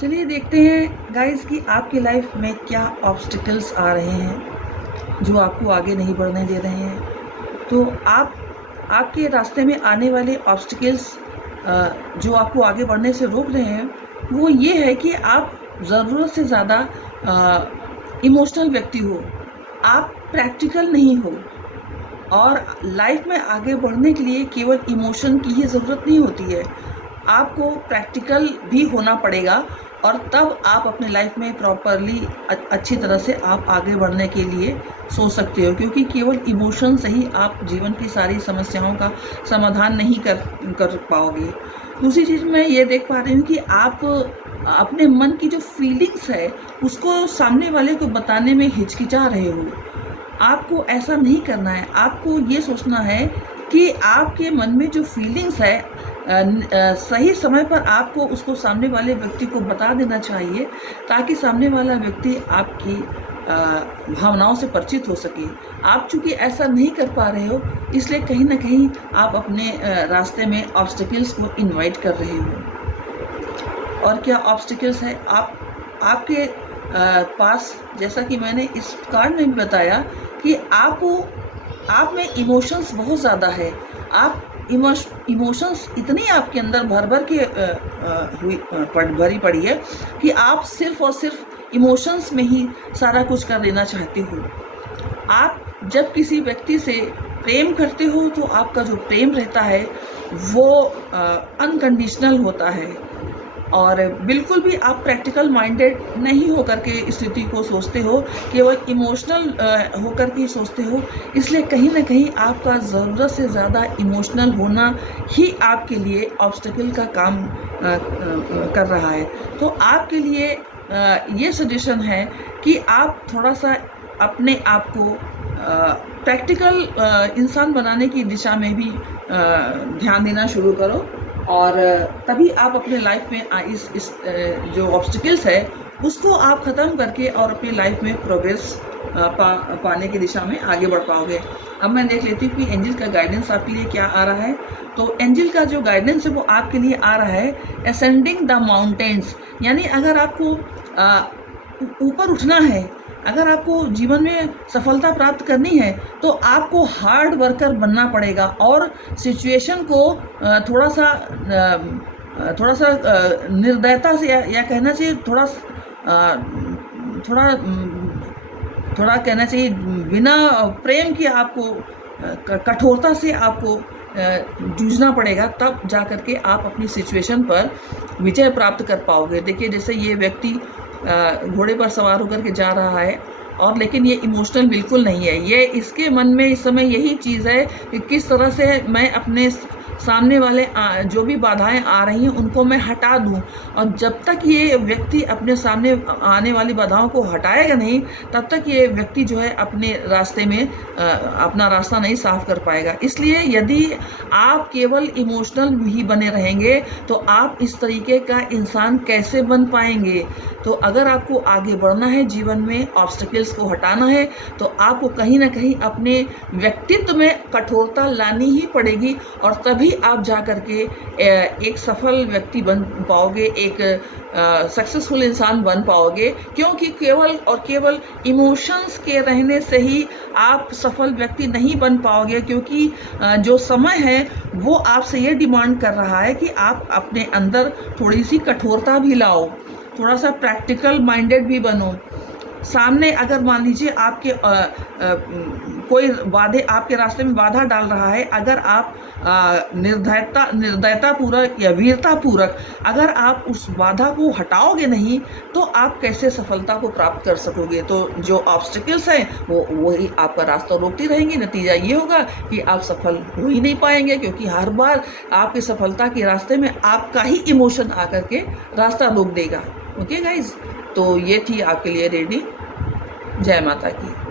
चलिए देखते हैं गाइस कि आपकी लाइफ में क्या ऑब्स्टिकल्स आ रहे हैं जो आपको आगे नहीं बढ़ने दे रहे हैं। तो आपके रास्ते में आने वाले ऑब्स्टिकल्स जो आपको आगे बढ़ने से रोक रहे हैं वो ये है कि आप ज़रूरत से ज़्यादा इमोशनल व्यक्ति हो, आप प्रैक्टिकल नहीं हो। और लाइफ में आगे बढ़ने के लिए केवल इमोशन की ही ज़रूरत नहीं होती है, आपको प्रैक्टिकल भी होना पड़ेगा और तब आप अपने लाइफ में प्रॉपरली अच्छी तरह से आप आगे बढ़ने के लिए सोच सकते हो, क्योंकि केवल इमोशन से ही आप जीवन की सारी समस्याओं का समाधान नहीं कर पाओगे। दूसरी चीज़ मैं ये देख पा रही हूँ कि आप अपने मन की जो फीलिंग्स है उसको सामने वाले को बताने में हिचकिचा रहे हो। आपको ऐसा नहीं करना है, आपको ये सोचना है कि आपके मन में जो फीलिंग्स है सही समय पर आपको उसको सामने वाले व्यक्ति को बता देना चाहिए, ताकि सामने वाला व्यक्ति आपकी भावनाओं से परिचित हो सके। आप चूँकि ऐसा नहीं कर पा रहे हो, इसलिए कहीं न कहीं आप अपने रास्ते में ऑब्स्टिकल्स को इनवाइट कर रहे हो। और क्या ऑब्स्टिकल्स है आपके पास? जैसा कि मैंने इस कार्ड में भी बताया कि आप में इमोशंस बहुत ज़्यादा है। आप इमोशंस इतनी आपके अंदर भर के भरी पड़ी है कि आप सिर्फ़ और सिर्फ इमोशंस में ही सारा कुछ कर देना चाहते हो। आप जब किसी व्यक्ति से प्रेम करते हो तो आपका जो प्रेम रहता है वो अनकंडीशनल होता है और बिल्कुल भी आप प्रैक्टिकल माइंडेड नहीं होकर के स्थिति को सोचते हो, केवल इमोशनल होकर के सोचते हो। इसलिए कहीं न कहीं आपका ज़रूरत से ज़्यादा इमोशनल होना ही आपके लिए ऑब्स्टिकल का काम कर रहा है। तो आपके लिए ये सजेशन है कि आप थोड़ा-सा अपने आप को प्रैक्टिकल इंसान बनाने की दिशा में भी ध्यान देना शुरू करो और तभी आप अपने लाइफ में इस जो ऑब्स्टिकल्स है उसको आप ख़त्म करके और अपनी लाइफ में प्रोग्रेस पाने की दिशा में आगे बढ़ पाओगे। अब मैं देख लेती हूँ कि एंजल का गाइडेंस आपके लिए क्या आ रहा है। तो एंजल का जो गाइडेंस है वो आपके लिए आ रहा है असेंडिंग द माउंटेन्स, यानी अगर आपको ऊपर उठना है, अगर आपको जीवन में सफलता प्राप्त करनी है तो आपको हार्ड वर्कर बनना पड़ेगा और सिचुएशन को थोड़ा सा निर्दयता से या कहना चाहिए थोड़ा कहना चाहिए बिना प्रेम के आपको कठोरता से आपको जूझना पड़ेगा, तब जा कर के आप अपनी सिचुएशन पर विजय प्राप्त कर पाओगे। देखिए जैसे ये व्यक्ति घोड़े पर सवार होकर के जा रहा है और लेकिन ये इमोशनल बिल्कुल नहीं है। ये इसके मन में इस समय यही चीज़ है कि किस तरह से मैं अपने सामने वाले जो भी बाधाएं आ रही हैं उनको मैं हटा दूं, और जब तक ये व्यक्ति अपने सामने आने वाली बाधाओं को हटाएगा नहीं तब तक ये व्यक्ति जो है अपने रास्ते में अपना रास्ता नहीं साफ कर पाएगा। इसलिए यदि आप केवल इमोशनल ही बने रहेंगे तो आप इस तरीके का इंसान कैसे बन पाएंगे। तो अगर आपको आगे बढ़ना है, जीवन में ऑब्स्टिकल्स को हटाना है, तो आपको कहीं ना कहीं अपने व्यक्तित्व में कठोरता लानी ही पड़ेगी और तभी आप जा कर के एक सफल व्यक्ति बन पाओगे, एक सक्सेसफुल इंसान बन पाओगे। क्योंकि केवल और केवल इमोशंस के रहने से ही आप सफल व्यक्ति नहीं बन पाओगे, क्योंकि जो समय है वो आपसे ये डिमांड कर रहा है कि आप अपने अंदर थोड़ी सी कठोरता भी लाओ, थोड़ा सा प्रैक्टिकल माइंडेड भी बनो। सामने अगर मान लीजिए आपके कोई बाधे आपके रास्ते में बाधा डाल रहा है, अगर आप निर्दयता पूर्वक या वीरता पूर्वक अगर आप उस बाधा को हटाओगे नहीं तो आप कैसे सफलता को प्राप्त कर सकोगे। तो जो ऑब्स्टिकल्स हैं वही आपका रास्ता रोकती रहेंगी। नतीजा ये होगा कि आप सफल हो ही नहीं पाएंगे, क्योंकि हर बार आपकी सफलता के रास्ते में आपका ही इमोशन आकर के रास्ता रोक देगा। ओके गाइज, तो ये थी आपके लिए रीडिंग। जय माता की।